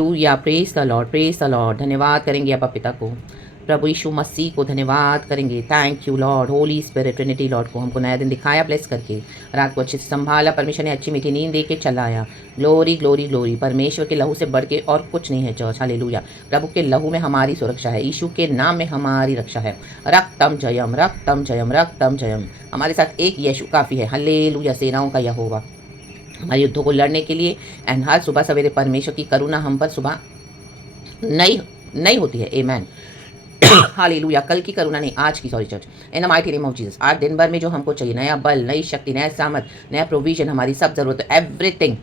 Hallelujah, praise the Lord. धन्यवाद करेंगे अब पिता को, प्रभु यीशु मसीह को धन्यवाद करेंगे। Thank you lord, holy spirit Trinity Lord को हमको नया दिन दिखाया, ब्लेस करके रात को अच्छे से संभाला, परमेश्वर ने अच्छी मीठी नींद दे के चलाया। ग्लोरी ग्लोरी ग्लोरी, परमेश्वर के लहू से बढ़ के और कुछ नहीं है चर्च। हालेलुया, प्रभु के लहू में हमारी सुरक्षा है, यीशु के नाम में हमारी रक्षा है। रक्तम जयम, रक्तम जयम, रक्तम जयम। हमारे साथ एक यीशु काफ़ी है। हालेलुया, सेनाओं का यहोवा हमारे युद्धों को लड़ने के लिए। एंड हर सुबह सवेरे परमेश्वर की करुणा हम पर सुबह नई होती है। आमेन। हालेलुया, कल की करुणा नहीं, आज की, sorry church, in the mighty name of Jesus. आज दिन भर में जो हमको चाहिए, नया बल, नई शक्ति, नया सामर्थ, नया प्रोविजन, हमारी सब जरूरत, एवरीथिंग।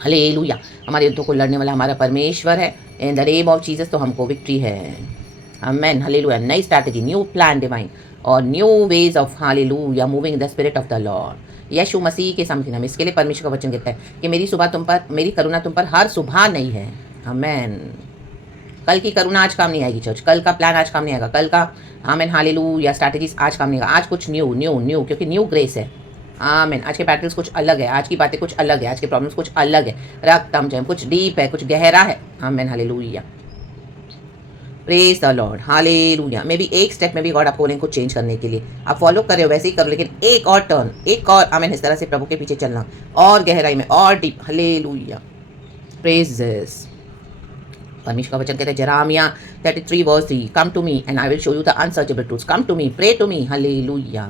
हालेलुया, हमारे युद्धों को लड़ने वाला हमारा परमेश्वर है। In the name of Jesus तो हमको विक्ट्री है। आमेन। हालेलुया, नई स्ट्रैटेजी, न्यू प्लान डिवाइन और new ways of hallelujah, moving the spirit of the Lord. यीशु मसीह के समर्थन में इसके लिए परमेश्वर का वचन कहता है कि मेरी करुणा तुम पर हर सुबह नहीं है। आमेन। कल की करुणा आज काम नहीं आएगी चर्च, कल का प्लान आज काम नहीं आएगा, कल का आमेन हालेलुया स्ट्रैटेजीज आज काम नहीं आएगा। आज कुछ न्यू न्यू न्यू, क्योंकि न्यू ग्रेस है। आमेन। आज के बैटल्स कुछ अलग है, आज की बातें कुछ अलग है, आज के प्रॉब्लम्स कुछ अलग है। रक्तम जयम, कुछ डीप है, कुछ गहरा है। Amen hallelujah, praise the Lord. Hallelujah, may be एक स्टेप में भी गॉड आपको बोलेंगे कुछ चेंज करने के लिए, आप फॉलो कर रहे हो वैसे ही करो, लेकिन एक और टर्न, एक और आमेन, इस तरह से प्रभु के पीछे चलना और गहराई में और डीप। Hallelujah, praise this. परमेश्वर का वचन कहते हैं Jeremiah 33:3, come to me and I will show you the unsearchable truths, come to me, pray to me. Hallelujah,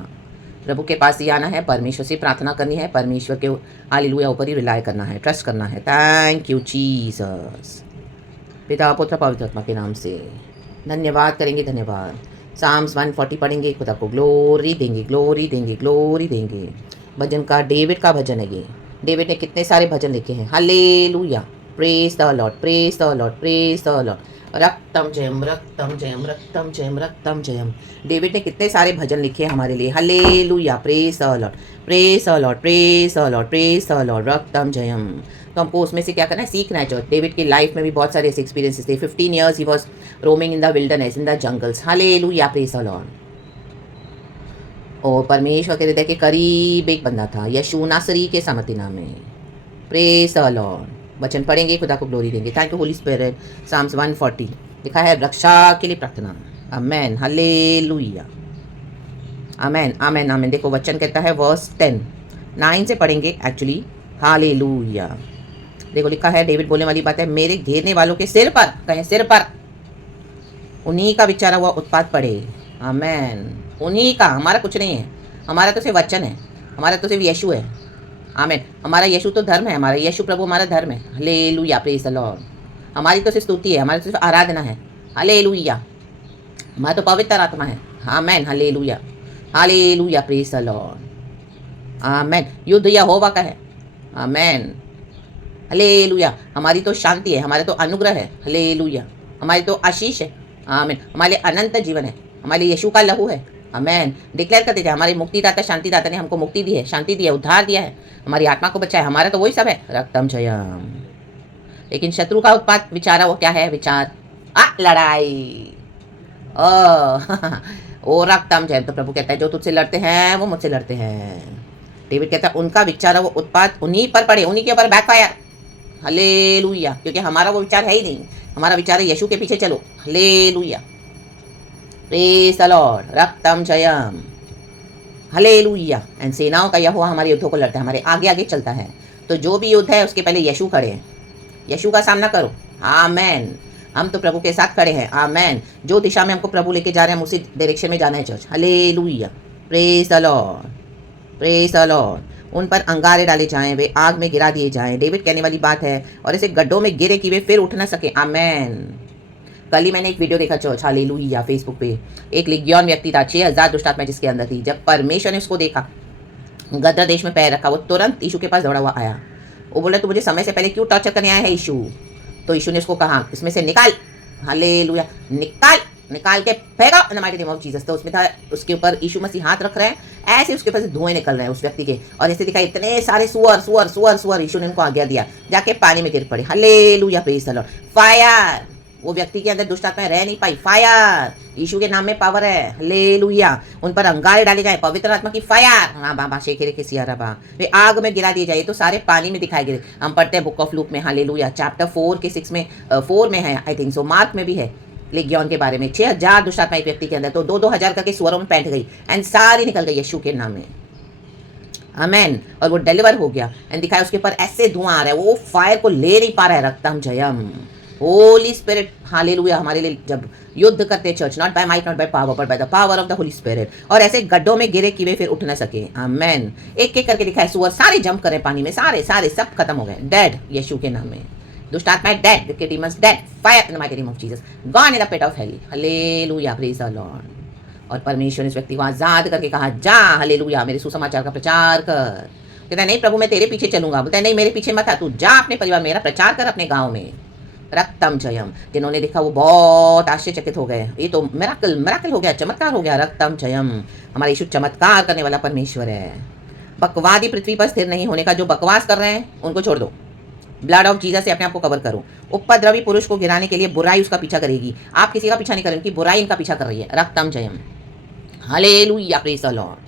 प्रभु के पास ही आना है, परमेश्वर से प्रार्थना करनी है, परमेश्वर के हालेलुया ऊपर ही रिलाय करना है, ट्रस्ट करना है। Thank you Jesus. पिता पुत्र पवित्र आत्मा के नाम से धन्यवाद करेंगे, धन्यवाद। साम्स 140 पढ़ेंगे, खुदा को ग्लोरी देंगे, ग्लोरी देंगे, ग्लोरी देंगे। भजन का डेविड का भजन है ये। डेविड ने कितने सारे भजन लिखे हैं। Hallelujah, praise the Lord, praise the Lord, praise the Lord. रक्तम जयम, रक्तम जयम, रक्तम जयम, रक्तम जयम। डेविड ने कितने सारे भजन लिखे हमारे लिए। Hallelujah, praise the Lord, praise the Lord, praise the Lord, praise the Lord. रक्तम जयम। तो हमको उसमें से क्या करना है, सीखना है। जो डेविड की लाइफ में भी बहुत सारे ऐसे एक्सपीरियंसेस थे। 15 years he was roaming in the wilderness, in the jungles. Hallelujah, praise the Lord. और परमेश्वर के हृदय के करीब एक बंदा था, यीशु नासरी के समर्थी नाम में। Praise the Lord. वचन पढ़ेंगे, खुदा को ग्लोरी देंगे। Thank you holy spirit. Psalms 140 लिखा है रक्षा के लिए प्रार्थना। Amen, hallelujah, amen, amen, amen. देखो वचन कहता है वर्स 9 से पढ़ेंगे एक्चुअली। हालेलुया, देखो लिखा है, डेविड बोलने वाली बात है, मेरे घेरने वालों के सिर पर, कहें सिर पर, उन्हीं का विचारा हुआ उत्पात पड़े। आमेन, उन्हीं का, हमारा कुछ नहीं है, हमारा तो सिर्फ वचन है, हमारा तो सिर्फ यीशु है। आमेन, हमारा यीशु तो धर्म है, हमारा यीशु प्रभु हमारा धर्म है। Hallelujah, praise the Lord. हमारी तो सिर्फ स्तुति है, हमारी तो सिर्फ आराधना है। हालेलुया, हमारा तो पवित्र आत्मा है। Amen, hallelujah, hallelujah, praise the Lord. Amen, युद्ध यहोवा का है। आमेन, हालेलुया, हमारी तो शांति है, हमारा तो अनुग्रह है। हालेलुया, हमारी तो आशीष है। आमीन, हमारे अनंत जीवन है, हमारे यीशु का लहू है। आमेन, डिक्लेयर करते थे, हमारे मुक्तिदाता शांतिदाता ने हमको मुक्ति दी है, शांति दी है, उद्धार दिया है, हमारी आत्मा को बचाया। हमारा तो वही सब है, रक्तम जयम। लेकिन शत्रु का उत्पात विचारा, वो क्या है, विचार लड़ाई। ओ रक्तम जयम। तो प्रभु कहता है जो तुझसे लड़ते हैं वो मुझसे लड़ते हैं। डेविड कहता है उनका विचार, वो उत्पात उन्हीं पर पड़े, उन्हीं के ऊपर बैकफायर। हालेलुया, क्योंकि हमारा वो विचार है ही नहीं, हमारा विचार है यीशु के पीछे चलो। Hallelujah, praise the Lord. रक्तम जयम, हालेलुया। एंड सेनाओं का यहोवा हमारे युद्धों को लड़ता है, हमारे आगे आगे चलता है। तो जो भी युद्ध है उसके पहले यीशु खड़े हैं, यीशु का सामना करो। आमेन, हम तो प्रभु के साथ खड़े हैं। आमेन, जो दिशा में हमको प्रभु लेके जा रहे हैं उसी डायरेक्शन में जाना है church. Hallelujah, praise the Lord, praise the Lord. उन पर अंगारे डाले जाएं, वे आग में गिरा दिए जाएं। डेविड कहने वाली बात है, और ऐसे गड्ढों में गिरे कि वे फिर उठ ना सके। आमेन। कल ही मैंने एक वीडियो देखा चर्च, हालेलुया, फेसबुक पे। एक लिग्योन व्यक्ति था, 6000 दुष्ट आत्मा जिसके अंदर थी। जब परमेश्वर ने उसको देखा, गदर देश में पैर रखा, वो तुरंत यीशु के पास दौड़ा हुआ आया। वो बोला तू मुझे समय से पहले क्यों टॉर्चर करने आया है यीशु? तो यीशु ने उसको कहा इसमें से निकाल। हालेलुया, निकाल, निकाल के फेंका इन the mighty name of Jesus. तो उसमें था, उसके ऊपर यीशु मसीह हाथ रख रहे हैं, ऐसे उसके ऊपर से धुएं निकल रहे हैं उस व्यक्ति के। और ऐसे दिखा इतने सारे सुअर सुअर सुअर सुअर। यीशु ने उनको आज्ञा दिया, जाके पानी में गिर पड़े। Hallelujah, praise the Lord. Fire, वो व्यक्ति के अंदर दुष्ट आत्माएं रह नहीं पाई। फायर, यीशु के नाम में पावर है। हालेलुया। उन पर अंगारे डाले जाए पवित्र आत्मा की फायर। हाँ बाबा शेखेरे के सियारा बा, वे आग में गिरा दिए जाए। तो सारे पानी में दिखाई गए। हम पढ़ते हैं बुक ऑफ लूक में। हालेलुया। चैप्टर 4 के 6 में 4 में है आई थिंक सो, मार्क में भी है लेगियोन के बारे में। 6000 दुष्ट आत्मा एक व्यक्ति के अंदर, तो 2-2 हजार करके सुअरों में पैंठ गई एंड सारी निकल गई यीशु के नाम में। आमेन। और वो डिलीवर हो गया एंड दिखाया उसके ऊपर ऐसे धुआं आ रहा है, वो फायर को ले नहीं पा रहा है। रक्तम जयम। होली स्पिरिट हालेलुया हमारे लिए जब युद्ध करते हैं church, not by might not by power but by the power of the Holi spirit. और ऐसे गड्ढों में गिरे कि वे फिर उठ ना सके। आमेन। एक एक करके दिखाए सुअर सारे जंप करें पानी में, सारे सारे सब खत्म हो गए, डेड यीशु के नाम में। दुष्ट आत्माएं dead, wicked demons dead, fire in the mighty name of Jesus, gone in the pit of hell. Hallelujah, praise the Lord. और परमेश्वर ने इस व्यक्ति को आजाद करके कहा, जा हालेलुया मेरे सुसमाचार का प्रचार कर। कहता है नहीं प्रभु मैं तेरे पीछे चलूंगा। बोलता है नहीं मेरे पीछे मत आ, तू जा अपने परिवार मेरा प्रचार कर अपने गांव में। रक्तम जयम। जिन्होंने देखा वो बहुत आश्चर्यचकित हो गए, ये तो मिराकल हो गया, चमत्कार हो गया। रक्तम जयम। हमारा यीशु चमत्कार करने वाला परमेश्वर है। बकवादी पृथ्वी पर स्थिर नहीं होने का, जो बकवास कर रहे हैं उनको छोड़ दो। ब्लड ऑफ जीसस से अपने आप को कवर करो। उपद्रवी पुरुष को गिराने के लिए बुराई उसका पीछा करेगी। आप किसी का पीछा नहीं करें, उनकी बुराई इनका पीछा कर रही है। रक्तम जयम। Hallelujah, praise the Lord,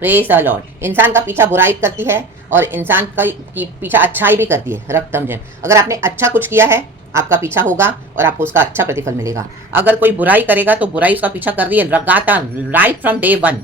praise the Lord. इंसान का पीछा बुराई करती है और इंसान का पीछा अच्छाई भी करती है। रक्तम जयम। अगर आपने अच्छा कुछ किया है आपका पीछा होगा और आपको उसका अच्छा प्रतिफल मिलेगा। अगर कोई बुराई करेगा तो बुराई उसका पीछा कर रही है लगातार, right from day one,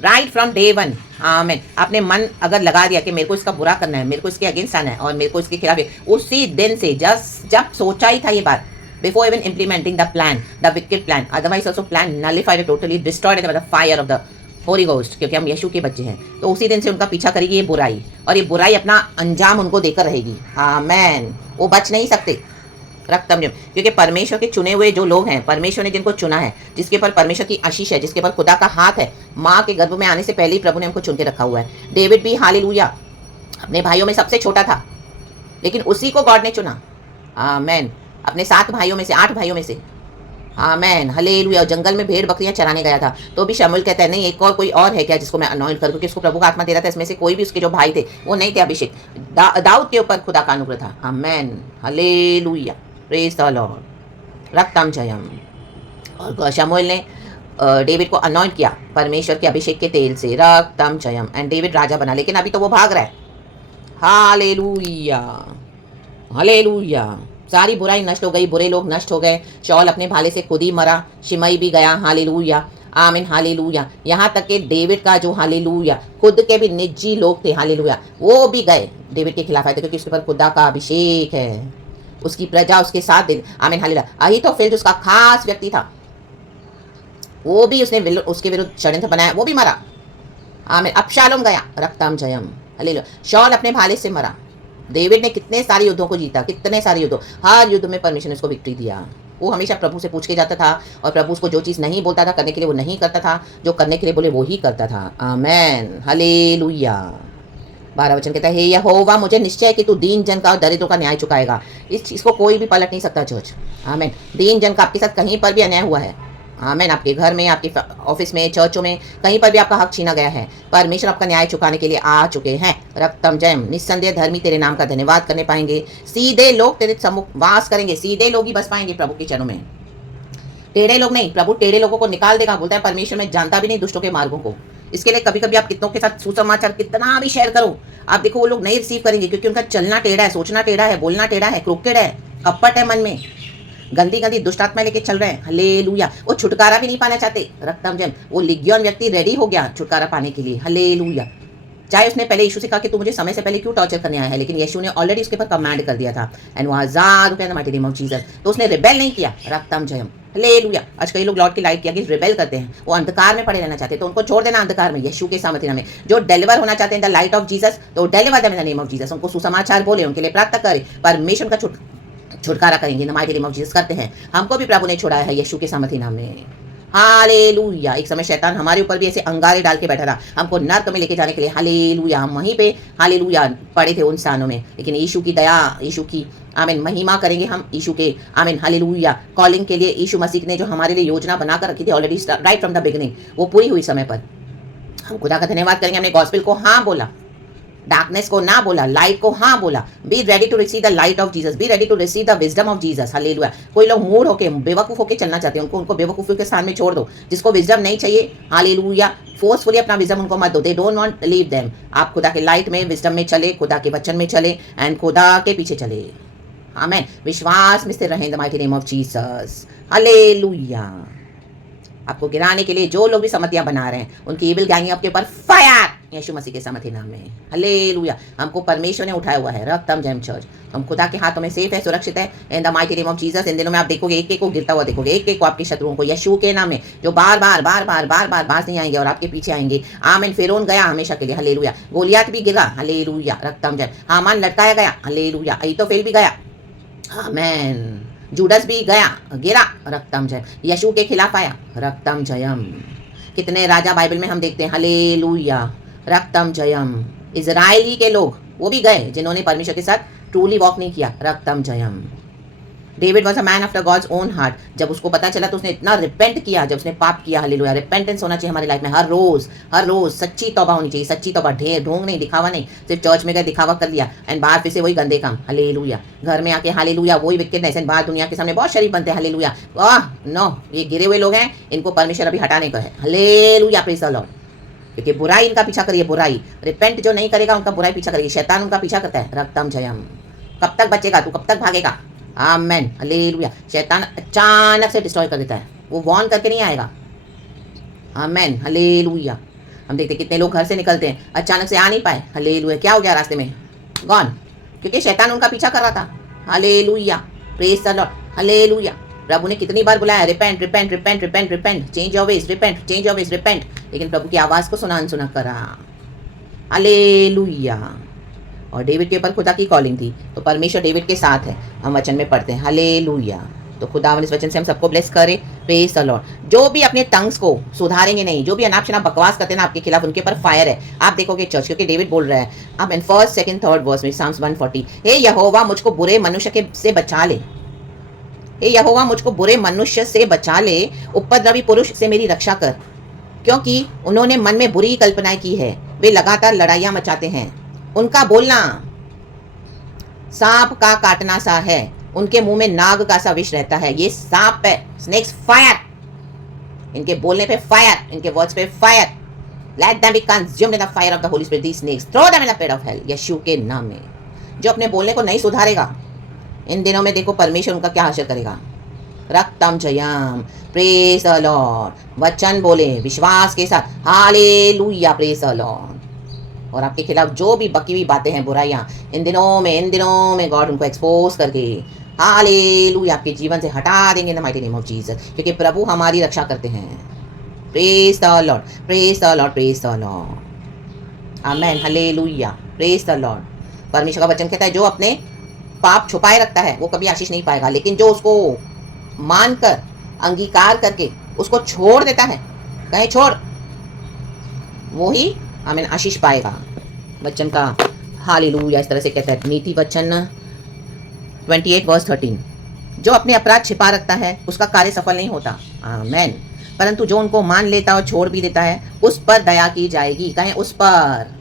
right from day one. आमीन। आपने मन अगर लगा दिया कि मेरे को इसका बुरा करना है, मेरे को इसके अगेंस्ट आना है और मेरे को इसके खिलाफ है, उसी दिन से जब सोचा ही था ये बात, before even implementing the plan, the wicked plan, otherwise also plan nullified, totally destroyed by the fire of the Holy Ghost, क्योंकि हम यीशु के बच्चे हैं। तो उसी दिन से उनका पीछा करेगी ये बुराई, और ये बुराई अपना अंजाम उनको देकर रहेगी। आमेन। वो बच नहीं सकते। रक्तम जयम। क्योंकि परमेश्वर के चुने हुए जो लोग हैं, परमेश्वर ने जिनको चुना है, जिसके ऊपर परमेश्वर की आशीष है, जिसके ऊपर खुदा का हाथ है, माँ के गर्भ में आने से पहले ही प्रभु ने हमको चुन के रखा हुआ है। डेविड भी हालेलुया अपने भाइयों में सबसे छोटा था, लेकिन उसी को गॉड ने चुना। आमेन। अपने 7 भाइयों में से, 8 भाइयों में से। आमेन। हालेलुया। जंगल में भेड़ बकरियां चराने गया था, तो भी शमूएल कहता है नहीं एक और कोई और है क्या जिसको मैं अनॉइंट करूं, क्योंकि उसको प्रभु का आत्मा दे रहा था। इसमें से कोई भी उसके जो भाई थे वो नहीं थे अभिषेक। दाऊद के ऊपर खुदा का अनुग्रह था। Amen. Hallelujah, praise the Lord. रक्तम जयम। और शमूएल ने डेविड को अनॉइंट किया परमेश्वर के अभिषेक के तेल से। रक्तम जयम। एंड डेविड राजा बना, लेकिन अभी तो वो भाग रहा है। Hallelujah, hallelujah. सारी बुराई नष्ट हो गई, बुरे लोग नष्ट हो गए। शौल अपने भाले से खुद ही मरा, शिमई भी गया। हालेलुया, आमीन, हालेलुया। यहाँ तक कि डेविड का जो हालेलुया खुद के भी निजी लोग थे, हालेलुया, वो भी गए डेविड के खिलाफ आए थे, क्योंकि उसके ऊपर खुदा का अभिषेक है। उसकी प्रजा उसके साथ दे। आमीन, हालेलुया। अहीतोफेल जो उसका खास व्यक्ति था, वो भी उसने उसके विरुद्ध षड्यंत्र बनाया, वो भी मरा। आमीन। अबशालोम गया। रक्तम जयम। हालेलुया। शौल अपने भाले से मरा। डेविड ने कितने सारे युद्धों को जीता, कितने सारे युद्धों, हर युद्ध में परमेश्वर ने उसको विक्ट्री दिया। वो हमेशा प्रभु से पूछ के जाता था, और प्रभु उसको जो चीज़ नहीं बोलता था करने के लिए वो नहीं करता था, जो करने के लिए बोले वो ही करता था। Amen, hallelujah. 12 वचन कहता है, हे यहोवा मुझे निश्चय है कि तू दीन जन का और दरिद्रों का न्याय चुकाएगा। इस चीज़ को कोई भी पलट नहीं सकता चर्च। आमेन। दीन जन का आपके साथ कहीं पर भी अन्याय हुआ है, आमेन, आपके घर में, आपके ऑफिस में, चर्चों में, कहीं पर भी आपका हक छीना गया है, परमेश्वर आपका न्याय चुकाने के लिए आ चुके हैं। रक्तम जयम। निस्संदेह धर्मी तेरे नाम का धन्यवाद करने पाएंगे। सीधे लोग तेरे सम्मुख वास करेंगे, सीधे लोग ही बस पाएंगे प्रभु के चरणों में, टेढ़े लोग नहीं। प्रभु टेढ़े लोगों को निकाल देगा। बोलता है परमेश्वर मैं जानता भी नहीं दुष्टों के मार्गों को। इसके लिए कभी कभी आप कितनों के साथ सुसमाचार कितना भी शेयर करो, आप देखो वो लोग नहीं रिसीव करेंगे, क्योंकि उनका चलना टेढ़ा है, सोचना टेढ़ा है, बोलना टेढ़ा है, क्रोकेड है, कपट है मन में, गंदी गंदी दुष्ट आत्मा लेके चल रहे हैं। हालेलुया। वो छुटकारा भी नहीं पाना चाहते। रक्तम जयम। वो लिगियोन व्यक्ति रेडी हो गया छुटकारा पाने के लिए। हालेलुया। चाहे उसने पहले यीशु से कहा कि तू मुझे समय से पहले क्यों टॉर्चर करने आया है, लेकिन यीशु ने ऑलरेडी उसके ऊपर कमांड कर दिया था, एंड वो 1000 रुपया माइटी नेम ऑफ जीसस, तो उसने रिबेल नहीं किया। रक्तम जयम। हालेलुया। आज कई लोग लॉर्ड की लाइट के आगे रिबेल करते हैं, वो अंधकार में पड़े रहना चाहते हैं, तो उनको छोड़ देना अंधकार में यीशु के सामर्थ्य में। जो डिलीवर होना चाहते हैं द लाइट ऑफ जीसस, तो deliver them in the name of Jesus. उनको सुसमाचार बोले, उनके लिए प्रार्थना करें, परमेश्वर का छुटकारा करेंगे। इन the mighty name of Jesus करते हैं। हमको भी प्रभु ने छुड़ाया है यीशु के सामर्थ्य नाम में। हालेलुया। एक समय शैतान हमारे ऊपर भी ऐसे अंगारे डाल के बैठा था, हमको नर्क में लेके जाने के लिए। हालेलुया। हम वहीं पे हालेलुया पड़े थे उन स्थानों में, लेकिन यीशु की दया, यीशु की आमीन महिमा करेंगे हम, यीशु के आमीन हालेलुया कॉलिंग के लिए। यीशु मसीह ने जो हमारे लिए योजना बनाकर रखी थी already right from the beginning, वो पूरी हुई समय पर। हम खुदा का धन्यवाद करेंगे, हमने गॉस्पेल को हाँ बोला, डार्कनेस को ना बोला, लाइट को हाँ बोला। Be ready to receive the light of Jesus, be ready to receive the wisdom of Jesus. Hallelujah. कोई लोग मूड होके बेवकूफ होके चलना चाहते हैं, उनको बेवकूफी के स्थान में छोड़ दो। जिसको विजडम नहीं चाहिए, हालेलुया, फोर्सफुली अपना विजडम उनको मत दो। They don't want leave them. आप खुदा के लाइट में, विजडम में चले, खुदा के वचन में चले एंड खुदा के पीछे चले। आमेन। विश्वास में स्थिर रहें इन the mighty name of Jesus. Hallelujah. आपको गिराने के लिए जो लोग भी सम्मतियां बना रहे हैं, उनकी इविल गैंग आपके ऊपर फायर, यीशु मसीह के सामर्थ्य नाम में। हालेलुया। हमको परमेश्वर ने उठाया हुआ है। रक्तम जैम चर्च, हम खुदा के हाथों में सेफ है, सुरक्षित है in the mighty name of Jesus. इन दिनों में आप देखोगे एक एक को गिरता हुआ देखोगे, एक एक को, आपके शत्रुओं को, यीशु के नाम में, जो बार बार बार बार बार बार बाज नहीं आएंगे और आपके पीछे आएंगे। आमीन। फिरौन गया हमेशा के लिए। हालेलुया। गोलियात भी गिरा। हालेलुया। रक्तम जैम। हामान लटकाया गया। हालेलुया। अहीतोफेल भी गया। आमेन। जूडस भी गया, गिरा। रक्तम जय। यीशु के खिलाफ आया। रक्तम जयम। कितने राजा बाइबल में हम देखते हैं। हालेलुया। रक्तम जयम। इजराइली के लोग वो भी गए जिन्होंने परमेश्वर के साथ ट्रूली वॉक नहीं किया। रक्तम जयम। David was a man after God's own heart. जब उसको पता चला तो उसने इतना रिपेंट किया, जब उसने पाप किया। हालेलुया। रिपेंटेंस होना चाहिए हमारी लाइफ में हर रोज सच्ची तौबा होनी चाहिए। सच्ची तौबा, ढोंग नहीं, दिखावा नहीं। सिर्फ चर्च में गए दिखावा कर लिया एंड बाहर फिर से वही गंदे काम। हालेलुया। घर में आके हालेलुया वही विकेटनेस एंड बाहर दुनिया के सामने बहुत शरीफ बनते हैं। हालेलुया। वाह नो, ये गिरे हुए लोग हैं, इनको परमेश्वर अभी हटाने को है। हालेलुया। Praise the Lord. क्योंकि बुराई इनका पीछा करिए। बुराई रिपेंट जो नहीं करेगा उनका बुराई पीछा करेगी। शैतान उनका पीछा करता है। रक्तम जयम। कब तक बचेगा तू, कब तक भागेगा। आमेन। हालेलुया। शैतान अचानक से डिस्ट्रॉय कर देता है, वो वॉर्न करके नहीं आएगा। आमेन। हालेलुया। हम देखते कितने लोग घर से निकलते हैं, अचानक से आ नहीं पाए। हालेलुया। क्या हो गया रास्ते में, गॉन, क्योंकि शैतान उनका पीछा कर रहा था। Hallelujah. Praise the Lord. Hallelujah. प्रभु ने कितनी बार बुलाया, repent repent repent repent repent, change your ways, repent change your ways, repent, लेकिन प्रभु की आवाज़ को सुना अनसुना करा। हालेलुया। और डेविड के ऊपर खुदा की कॉलिंग थी, तो परमेश्वर डेविड के साथ है, हम वचन में पढ़ते हैं। हालेलुया। तो खुदावन इस वचन से हम सबको ब्लेस करे। Praise the Lord. जो भी अपने टंग्स को सुधारेंगे नहीं, जो भी अनाप शनाप बकवास करते हैं ना आपके खिलाफ, उनके ऊपर फायर है। आप देखोगे चर्च, क्योंकि डेविड बोल रहा है अब इन फर्स्ट सेकंड थर्ड वर्स में, साम्स 140, हे यहोवा मुझको बुरे मनुष्य के से बचा ले। हे यहोवा मुझको बुरे मनुष्य से बचा ले, उपद्रवी पुरुष से मेरी रक्षा कर, क्योंकि उन्होंने मन में बुरी कल्पनाएं की है, वे लगातार लड़ाइयां मचाते हैं। उनका बोलना सांप का काटना सा है, उनके मुंह में नाग का सा विष रहता है। ये सांप है, स्नेक्स फायर, इनके बोलने पे फायर, इनके वर्ड्स पे fire. Let them be consumed in the fire of the Holi Spirit, these snakes throw them in the pit of hell, यीशु के नाम में। जो अपने बोलने को नहीं सुधारेगा, इन दिनों में देखो परमेश्वर उनका क्या हासिल करेगा। रक्तम जयम। Praise the Lord. वचन बोले विश्वास के साथ। हालेलुया। Praise the Lord. और आपके खिलाफ जो भी बकी हुई बातें हैं, बुराइयां, इन दिनों में गॉड उनको एक्सपोज करके हालेलुया आपके जीवन से हटा देंगे इन the mighty name of Jesus, क्योंकि प्रभु हमारी रक्षा करते हैं। Praise the Lord. Praise the Lord. Praise the Lord. Amen. Hallelujah. Praise the Lord. परमेश्वर का वचन कहता है जो अपने पाप छुपाए रखता है वो कभी आशीष नहीं पाएगा, लेकिन जो उसको मानकर अंगीकार करके उसको छोड़ देता है, कहे छोड़, वो ही आमीन आशीष पाएगा। वचन का हालेलुया इस तरह से कहता है, नीति वचन 28 वर्स 13, जो अपने अपराध छिपा रखता है उसका कार्य सफल नहीं होता। आमेन। परंतु जो उनको मान लेता और छोड़ भी देता है उस पर दया की जाएगी, कहें उस पर।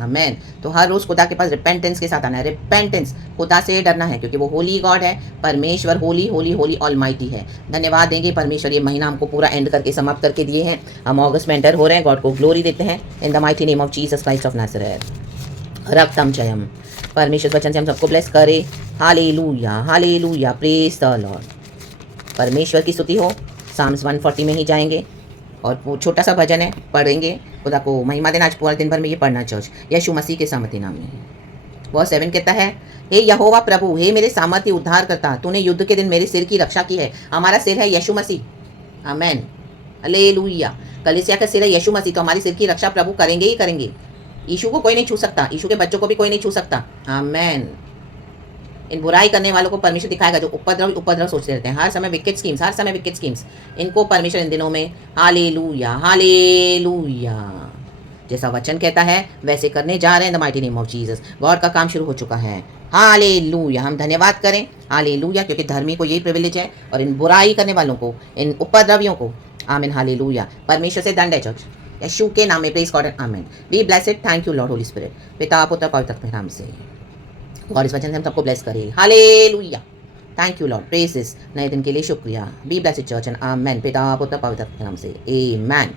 आमेन। तो हर रोज खुदा के पास रिपेंटेंस के साथ आना है। रिपेंटेंस, खुदा से डरना है, क्योंकि वो होली गॉड है। परमेश्वर होली होली होली ऑलमाइटी है। धन्यवाद देंगे परमेश्वर, ये महीना हमको पूरा एंड करके समाप्त करके दिए हैं। हम अगस्त में एंटर हो रहे हैं। गॉड को ग्लोरी देते हैं in the mighty name of Jesus Christ of Nazareth. रक्तम जयम। परमेश्वर वचन से हम सबको ब्लेस करे। Hallelujah. Hallelujah. Praise the Lord. परमेश्वर की स्तुति हो। साम्स 140 में ही जाएंगे और वो छोटा सा भजन है, पढ़ेंगे। खुदा को महिमा देना। आज पूरा दिन भर में ये पढ़ना चर्च, यीशु मसीह के सामर्थ्य नाम में। वर्स 7 कहता है, हे यहोवा प्रभु, हे मेरे सामर्थ्य उद्धार करता, तूने युद्ध के दिन मेरे सिर की रक्षा की है। हमारा सिर है यीशु मसीह। आमेन। हालेलुया। कलीसिया का सिर है यीशु मसीह, तो हमारी सिर की रक्षा प्रभु करेंगे ही करेंगे। यीशु को कोई नहीं छू सकता, यीशु के बच्चों को भी कोई नहीं छू सकता। आमेन। इन बुराई करने वालों को परमेश्वर दिखाएगा, जो उपद्रव सोचते रहते हैं, हर समय विकेट स्कीम्स, इनको परमेश्वर इन दिनों में हालेलुया हालेलुया जैसा वचन कहता है वैसे करने जा रहे हैं the mighty name of Jesus. God का काम शुरू हो चुका है। हालेलुया। हम धन्यवाद करें। हालेलुया। क्योंकि धर्मी को यही प्रिविलेज है, और इन बुराई करने वालों को, इन उपद्रवियों को, आमीन हालेलुया, परमेश्वर से दंड है चर्च। यीशु के नाम में praise God and amen. Be blessed, thank you lord holy spirit. पिता पुत्र पवित्र आत्मा के नाम से और इस वचन से हम सबको ब्लेस करें। Hallelujah, thank you Lord, praise इस नए दिन के लिए शुक्रिया। बी ब्लेसेड चर्च एंड आमेन। पिता पुत्र पवित्र आत्मा के नाम से आमेन।